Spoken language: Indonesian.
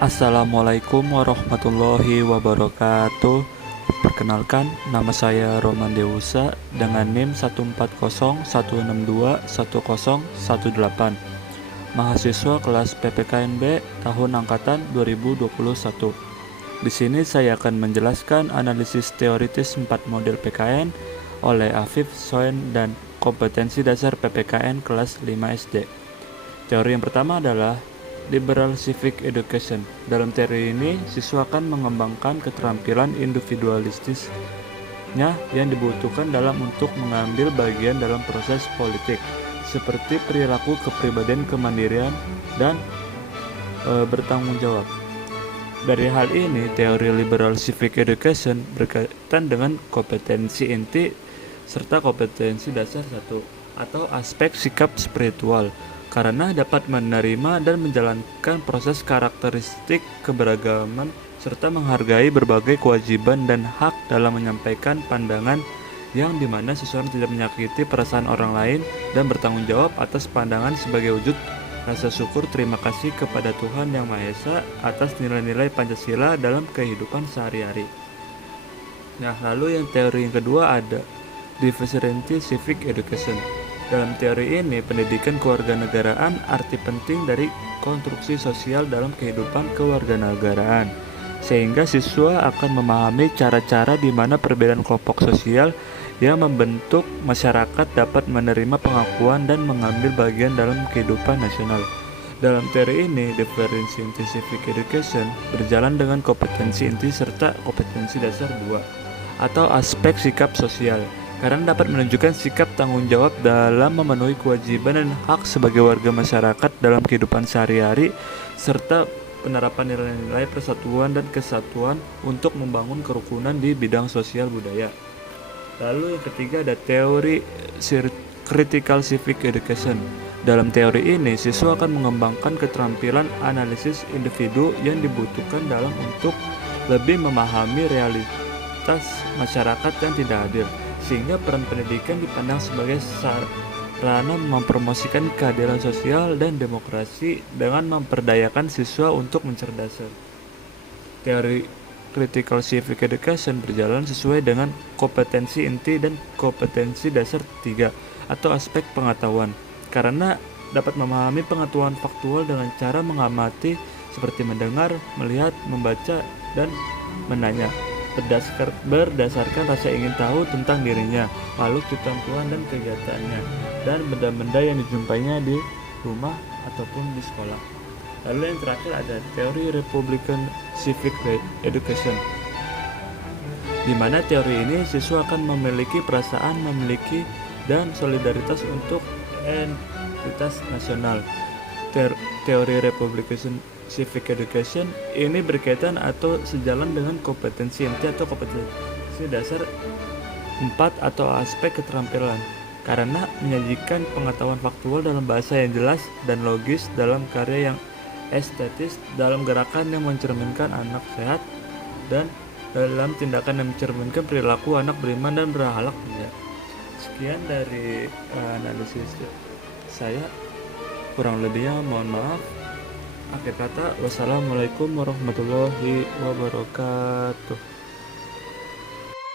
Assalamualaikum warahmatullahi wabarakatuh. Perkenalkan, nama saya Roman Dewusa dengan NIM 14016210118. Mahasiswa kelas PPKNB tahun angkatan 2021. Di sini saya akan menjelaskan analisis teoritis 4 model PKN oleh Afif Soen dan kompetensi dasar PPKN kelas 5 SD. Teori yang pertama adalah Liberal Civic Education. Dalam teori ini, siswa akan mengembangkan keterampilan individualistisnya yang dibutuhkan dalam untuk mengambil bagian dalam proses politik, seperti perilaku kepribadian kemandirian dan bertanggung jawab. Dari hal ini, teori Liberal Civic Education berkaitan dengan kompetensi inti serta kompetensi dasar satu atau aspek sikap spiritual, karena dapat menerima dan menjalankan proses karakteristik keberagaman serta menghargai berbagai kewajiban dan hak dalam menyampaikan pandangan yang dimana seseorang tidak menyakiti perasaan orang lain dan bertanggung jawab atas pandangan sebagai wujud rasa syukur terima kasih kepada Tuhan Yang Maha Esa atas nilai-nilai Pancasila dalam kehidupan sehari-hari. Nah, lalu yang teori yang kedua ada Differential Civic Education. Dalam teori ini, pendidikan kewarganegaraan arti penting dari konstruksi sosial dalam kehidupan kewarganegaraan, sehingga siswa akan memahami cara-cara di mana perbedaan kelompok sosial yang membentuk masyarakat dapat menerima pengakuan dan mengambil bagian dalam kehidupan nasional. Dalam teori ini, Differential Civic Education berjalan dengan kompetensi inti serta kompetensi dasar 2 atau aspek sikap sosial, karena dapat menunjukkan sikap tanggung jawab dalam memenuhi kewajiban dan hak sebagai warga masyarakat dalam kehidupan sehari-hari, serta penerapan nilai-nilai persatuan dan kesatuan untuk membangun kerukunan di bidang sosial budaya. Lalu yang ketiga ada teori Critical Civic Education. Dalam teori ini, siswa akan mengembangkan keterampilan analisis individu yang dibutuhkan dalam untuk lebih memahami realitas masyarakat yang tidak adil, sehingga peran pendidikan dipandang sebagai sarana mempromosikan keadilan sosial dan demokrasi dengan memperdayakan siswa untuk mencerdaskan. Teori Critical Civic Education berjalan sesuai dengan kompetensi inti dan kompetensi dasar 3 atau aspek pengetahuan, karena dapat memahami pengetahuan faktual dengan cara mengamati seperti mendengar, melihat, membaca, dan menanya, berdasarkan rasa ingin tahu tentang dirinya, makhluk ciptaan dan kegiatannya, dan benda-benda yang dijumpainya di rumah ataupun di sekolah. Lalu yang terakhir ada teori Republican Civic Education, di mana teori ini siswa akan memiliki perasaan memiliki dan solidaritas untuk entitas nasional. Teori Republican Civic Education ini berkaitan atau sejalan dengan kompetensi inti atau kompetensi dasar 4 atau aspek keterampilan, karena menyajikan pengetahuan faktual dalam bahasa yang jelas dan logis, dalam karya yang estetis, dalam gerakan yang mencerminkan anak sehat, dan dalam tindakan yang mencerminkan perilaku anak beriman dan berakhlak mulia. Sekian dari analisis saya, kurang lebihnya mohon maaf. Akhir kata, wassalamualaikum warahmatullahi wabarakatuh.